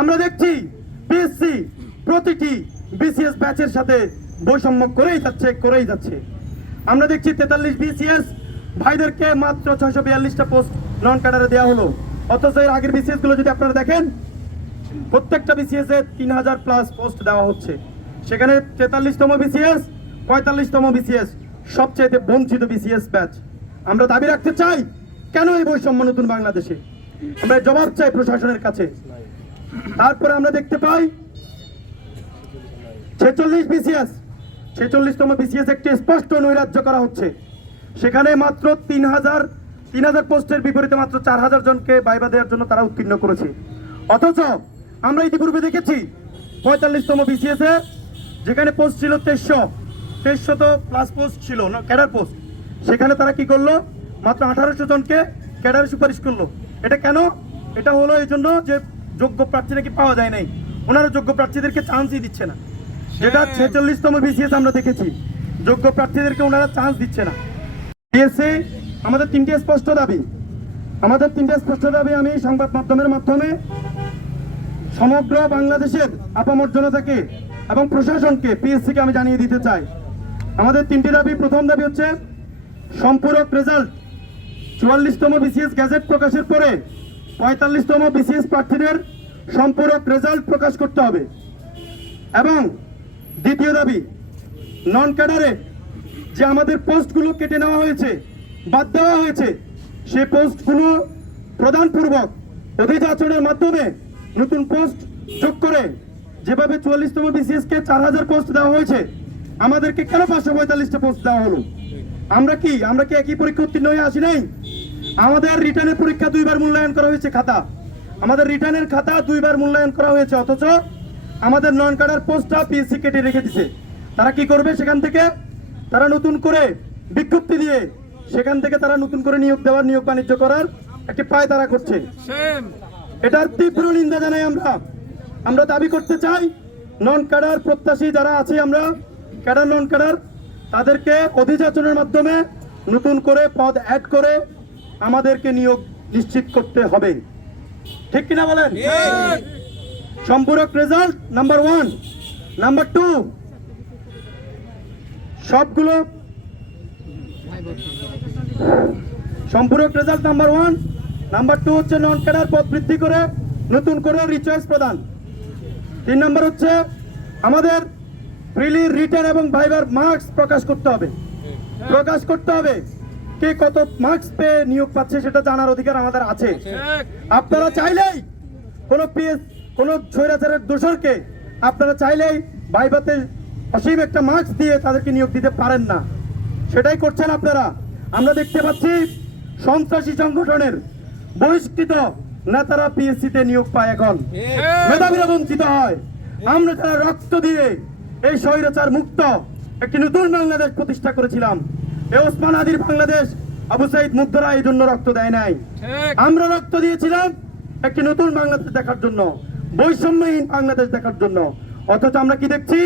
আমরা দেখছি পিএসসি প্রতিটি বিসিএস ব্যাচের সাথে বৈষম্য করেই যাচ্ছে। আমরা দেখছি 43 বিসিএস ভাইদেরকে মাত্র 642টা পোস্ট নন ক্যাডারে দেওয়া হলো, অথচ এর আগের বিসিএস গুলো যদি আপনারা দেখেন প্রত্যেকটা বিসিএস এ 3000 প্লাস পোস্ট দেওয়া হচ্ছে। সেখানে 43তম বিসিএস 45তম বিসিএস সবচেয়ে বঞ্চিত বিসিএস ব্যাচ। আমরা দাবি রাখতে চাই, কেন এই বৈষম্য নতুন বাংলাদেশে? আমরা জবাব চাই প্রশাসনের কাছে। তারপরে আমরা দেখতে পাই 46 বিসিএস 46তম বিসিএস একটি স্পষ্ট নৈরাজ্য করা হচ্ছে। সেখানে মাত্র 3000 পোস্টের বিপরীতে মাত্র 4000 জনকে ভাইবা দেওয়ার জন্য তারা উত্তীর্ণ করেছে। অথচ আমরা ইতিপূর্বে দেখেছি 45তম বিসিএস এ যেখানে পোস্ট ছিল 2300 তো প্লাস পোস্ট ছিল না ক্যাডার পোস্ট, সেখানে তারা কি করলো? মাত্র 1800 জনকে ক্যাডারে সুপারিশ করলো। এটা কেন? এটা হলো এই জন্য যে যোগ্য প্রার্থী নাকি পাওয়া যায় নাই, ওনারা যোগ্য প্রার্থীদেরকে চান্সই দিচ্ছে না। যেটা 46তম বিসিএস আমরা দেখেছি, যোগ্য প্রার্থীদেরকে ওনারা চান্স দিচ্ছে না। পিএসসি আমাদের তিনটে স্পষ্ট দাবি আমি সংবাদ মাধ্যমের মাধ্যমে সমগ্র বাংলাদেশের আপামর জনতাকে এবং প্রশাসনকে, পিএসসিকে আমি জানিয়ে দিতে চাই। আমাদের তিনটি দাবি। প্রথম দাবি হচ্ছে সম্পূরক রেজাল্ট 44তম বিসিএস গ্যাজেট প্রকাশের পরে 45তম বিসিএস প্রার্থীদের সম্পূরক রেজাল্ট প্রকাশ করতে হবে। এবং দ্বিতীয় দাবি, নন ক্যাডারে যে আমাদের পোস্টগুলো কেটে নেওয়া হয়েছে, বাদ দেওয়া হয়েছে, সেই পোস্টগুলো প্রদানপূর্বক অধিযাচনের মাধ্যমে নতুন পোস্ট যোগ করে, যেভাবে 44তম বিসিএস কে 4000 পোস্ট দেওয়া হয়েছে, আমাদেরকে কেন 545টা পোস্ট দেওয়া হলো? আমরা কি একই পরীক্ষা উত্তীর্ণ হয়ে আসি নাই? আমাদের রিটার্নের পরীক্ষা 2 বার মূল্যায়ন করা হয়েছে, আমাদের রিটার্নের খাতা 2 বার মূল্যায়ন করা হয়েছে, অথচ আমাদের নন ক্যাডার পোস্টটা পিএসসি কেটে রেখে দিছে। তারা কি করবে? সেখান থেকে তারা নতুন করে বিজ্ঞপ্তি দিয়ে সেখান থেকে তারা নতুন করে নিয়োগ বাণিজ্য করার একটি পায় তারা করছে। এটার তীব্র নিন্দা জানাই আমরা দাবি করতে চাই, নন ক্যাডার প্রত্যাশী যারা আছে, আমরা ক্যাডার নন ক্যাডার, তাদেরকে অধিযাচনের মাধ্যমে নতুন করে পদ অ্যাড করে আমাদেরকে নিয়োগ নিশ্চিত করতে হবে। ঠিক কিনা বলেন? সম্পূরক রেজাল্ট নাম্বার 1, নাম্বার 2 সবগুলো সম্পূরক রেজাল্ট নাম্বার 1, নাম্বার 2 হচ্ছে নন ক্যাডার পদ বৃদ্ধি করে নতুন করে রিচয়েস প্রদান। 3 নম্বর হচ্ছে আমাদের ফ্রিলি রিটার্ন এবং ভাইবার মার্কস প্রকাশ করতে হবে। কে কত মার্কস পেয়ে নিয়োগ পাচ্ছে সেটা জানার অধিকার আমাদের আছে। আপনারা চাইলেই কোন স্বৈরাচারের দোষরকে আপনারা চাইলেই ভাইভাতে অসীম একটা মার্কস দিয়ে তাদেরকে নিয়োগ দিতে পারেন না, সেটাই করছেন আপনারা। আমরা দেখতে পাচ্ছি সন্ত্রাসী সংগঠনের বহিষ্কৃত নেতারা পিএসসিতে নিয়োগ পায়, এখন মেধাবীরা বঞ্চিত হয়। আমরা যারা রক্ত দিয়ে এই স্বৈরাচার মুক্ত একটি নতুন বাংলাদেশ প্রতিষ্ঠা করেছিলাম, এই ওসমান হাদির বাংলাদেশ আবু সাইদ মুগ্ধরা এই জন্য রক্ত দেয় নাই, আমরা রক্ত দিয়েছিলাম একটি নতুন বাংলাদেশ দেখার জন্য, বৈষম্যহীন বাংলাদেশ দেখার জন্য। অথচ আমরা কি দেখছি?